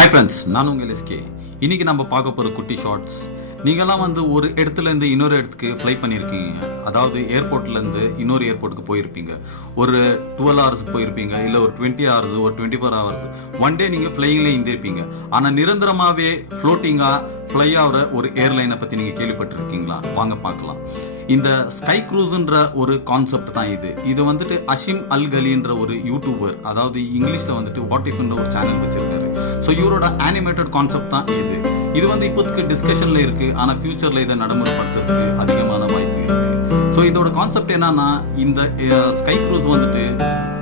Hi friends, நான் உங்கள் SK. இன்றைக்கி நம்ம பார்க்க போகிற குட்டி ஷார்ட்ஸ். நீங்கள்லாம் ஒரு இடத்துலேருந்து இன்னொரு இடத்துக்கு ஃப்ளை பண்ணியிருக்கீங்க. அதாவது ஏர்போர்ட்லேருந்து இன்னொரு ஏர்போர்ட்டுக்கு போயிருப்பீங்க. ஒரு 12 ஹவர்ஸ் போயிருப்பீங்க, இல்லை ஒரு 20 ஹவர்ஸ், ஒரு 24 ஹவர்ஸ். ஒன் டே நீங்கள் ஃப்ளையிங்லேயே இருந்திருப்பீங்க. ஆனால் நிரந்தரமாகவே ஃப்ளோட்டிங்காக ஃப்ளை ஆகிற ஒரு ஏர்லைனை பற்றி நீங்கள் கேள்விப்பட்டிருக்கீங்களா? வாங்க பார்க்கலாம். இந்த ஸ்கை க்ரூஸ்ன்ற ஒரு கான்செப்ட் தான் இது. இது அஷிம் அல் கலின்ற ஒரு யூடியூபர், அதாவது இங்கிலீஷில் வாட் இஃப்ன்ற ஒரு சேனல் வச்சிருக்காரு. ஸோ இவரோட அனிமேட்டட் கான்செப்ட் தான் இது. இது இப்போதைக்கு டிஸ்கஷனில் இருக்குது, ஆனால் ஃபியூச்சரில் இதை நடைமுறைப்படுத்துறதுக்கு அதிகமான வாய்ப்பு இருக்குது. ஸோ இதோட கான்செப்ட் என்னன்னா, இந்த ஸ்கை க்ரூஸ்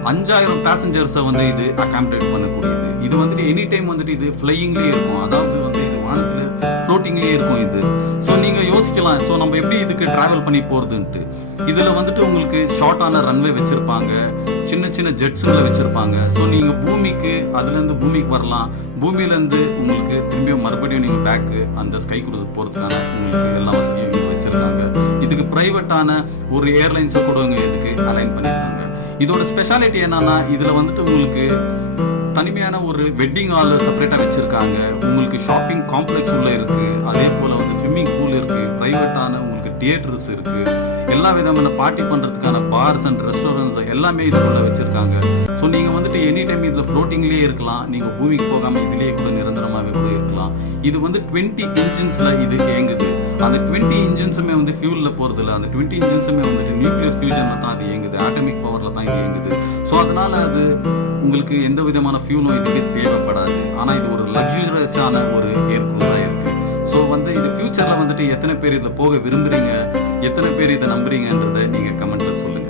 5000 பேசஞ்சர்ஸை இது அகாமடேட் பண்ணக்கூடியது. இது எனி டைம் இது ஃப்ளையிங்லேயே இருக்கும். அதாவது இது வானத்தில் ஃப்ளோட்டிங்லேயே இருக்கும் இது. ஸோ நீங்கள் யோசிக்கலாம், ஸோ நம்ம எப்படி இதுக்கு ட்ராவல் பண்ணி போகிறதுன்ட்டு. இதில் உங்களுக்கு ஷார்ட்டான ரன்வே வச்சுருப்பாங்க, சின்ன சின்ன ஜெட்ஸுங்களை வச்சுருப்பாங்க. ஸோ நீங்கள் அதுலேருந்து பூமிக்கு வரலாம். பூமியிலேருந்து உங்களுக்கு திரும்பியும் மறுபடியும் நீங்கள் பேக்கு அந்த ஸ்கை க்ரூஸுக்கு போகிறதுக்கான உங்களுக்கு எல்லா வசதியும் இங்கே வச்சுருக்காங்க. இதுக்கு ப்ரைவேட்டான ஒரு ஏர்லைன்ஸை கூட இதுக்கு அலைன் பண்ணியிருக்காங்க. இதோட ஸ்பெஷாலிட்டி என்னன்னா, இதில் உங்களுக்கு தனிமையான ஒரு வெட்டிங் ஹால் செப்பரேட்டாக வச்சுருக்காங்க. உங்களுக்கு ஷாப்பிங் காம்ப்ளெக்ஸ் உள்ள இருக்குது. அதே போல் ஸ்விம்மிங் பூல் இருக்குது. ப்ரைவேட்டான உங்களுக்கு தியேட்டர்ஸ் இருக்குது. எல்லா விதமான பார்ட்டி பண்ணுறதுக்கான பார்ஸ் அண்ட் ரெஸ்டாரண்ட்ஸ் எல்லாமே இதுக்குள்ளே வச்சுருக்காங்க. ஸோ நீங்கள் எனி டைம் இதில் ஃப்ளோட்டிங்லேயே இருக்கலாம். நீங்கள் பூமிக்கு போகாமல் இதிலேயே கூட நிரந்தரமாகவே கூட இருக்கலாம். இது 20 இன்ஜின்ஸில் இது இயங்குது. அந்த 20 இன்ஜின்ஸுமே ஃபியூலில் போகிறதில்ல. அந்த 20 இன்ஜின்ஸுமே நியூக்ளியர் ஃபியூஷனில் தான் அது இயங்குது. ஆட்டமிக் பவரில் தான் இது இயங்குது. ஸோ அதனால் அது உங்களுக்கு எந்த விதமான ஃபியூலும் இதுக்கு தேவைப்படாது. ஆனால் இது ஒரு லக்ஸூரியஸான ஒரு ஏர் க்ரூஸாக இருக்குது. ஸோ இது ஃபியூச்சரில் எத்தனை பேர் இதில் போக விரும்புகிறீங்க, எத்தனை பேர் இதை நம்புறீங்கன்றதை நீங்கள் கமெண்ட்டில் சொல்லுங்கள்.